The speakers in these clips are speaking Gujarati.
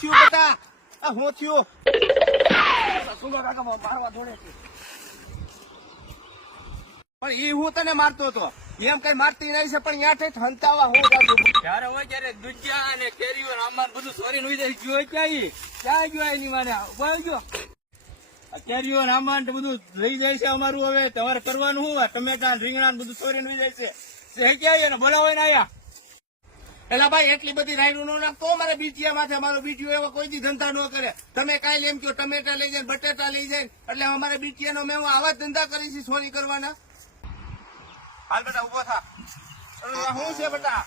થયું બેટા? આ હું થયું? સુગા કાકા મારવા દોડે છે. પણ ઈ હું તને મારતો હતો, એમ કઈ મારતી નહીં છે, પણ યાર ઠેઠ હંતાવા હું જાતું. જયારે હોય ત્યારે દુધિયા અને કેરીઓ આંબા બધું સોરી નું જાય ગયો ક્યાં ગયો એની માને ઉભા ગયો. કેરીઓ આંબા બધું લઈ જાય છે અમારું. હવે તમારે કરવાનું શું? ટમેટા રીંગણા બધું સોરી નું જાય છે. ક્યાં ને બોલાવો ને આયા. એલા ભાઈ એટલી બધી રાયડું નો નાખતો મારે બીટીયા માથે. મારો બીટીઓ એવો કોઈ દી ધંધા ન કરે. તમે કાંઈ એમ કહો ટમેટા લઈ જાય, બટેટા લઈ જાય, એટલે અમારે બીટીયાનો મેં આવા જ ધંધા કરી છે ચોરી કરવાના. હાલ બેટા ઉભો થા. શું છે બેટા?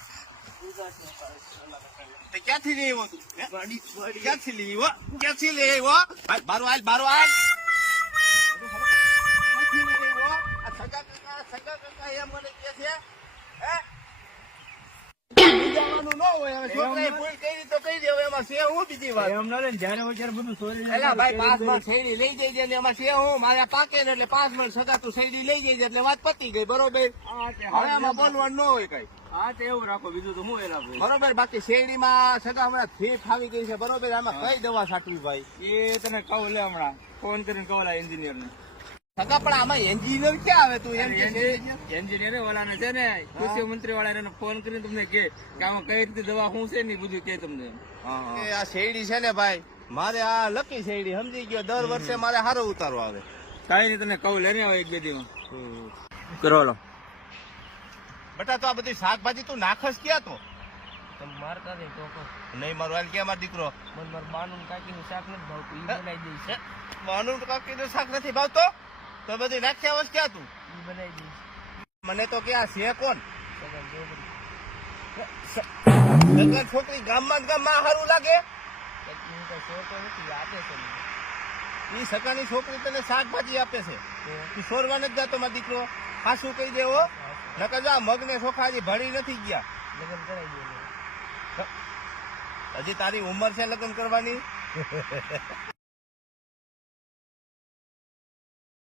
ક્યાંથી લઈ આવ્યો તું? ક્યાંથી લઈ આવ્યો? ક્યાંથી લઈ આવ્યો? બારો હાલ, બારો હાલ. ક્યાંથી લઈ આવ્યો? આ સગા કાકા એમ મને કહે છે, હે? જવાનું ન હોય. હવે છોકરાએ ભૂલ કરી તો કહી દેવો, એમાં છે હું બીજી વાત. એમ ના લે જયારે હોય ત્યારે બધું સોરી. એલા ભાઈ 5 મણ શેરડી લઈ જઈ ને એમાં છે હું મારા પાકે ને એટલે 5 મણ સગા તું શેરડી લઈ જઈ એટલે વાત પતી ગઈ. બરોબર? હવે આમાં બોલવાનું ન હોય કઈ. હા તે એવું રાખો, બીજું તો હું એલા બરોબર? બાકી શેરડીમાં સગા હમણાં ફેટ આવી ગઈ છે. બરોબર? આમાં કઈ દવા છાંટવી ભાઈ? એ તને કહું લે હમણાં ફોન કરીને કહો એન્જિનિયર ને. સગા પણ આમાં એન્જિનિયર ક્યાં આવે? તું એમ એન્જિનિયર વાળાને છે ને કૃષિ મંત્રી વાળા ફોન કરીને તમને કે આમાં કઈ રીતે દવા શું છે ને બધું કે તમને. આ શેરડી છે ને ભાઈ, મારે આ લકી શેરડી સમજી ગયો. દર વર્ષે મારે સારો ઉતારો આવે. કઈ નહીં તને કહું લેને આવે 1-2 દિવસ કરો લો. બેટા તો આ બધી શાકભાજી તું નાખસ ક્યાં તો? મારતા નહીં તો નહીં મારું હાલ ક્યાં મારો દીકરો? મને મારા બાનું કાકીનું શાક નથી ભાવતું, ઈ બનાવી દઈશ. માનું કાકીનું શાક નથી ભાવતો તો બધી નાખ્યા વસ ક્યાં તું? ઈ બનાવી દઈશ. મને તો ક્યાં છે કોણ? છોકરી ગામમાં સારું લાગે? ઈ સગાની છોકરી તને શાકભાજી આપે છે, તું છોડવા નથી જતો મારો દીકરો. ખાસું કહી દેવો, નકર જો આ મગ ને ચોખા હજી ભળી નથી ગયા. લગ્ન કરાવી દે. હજી તારી ઉંમર છે લગ્ન કરવાની?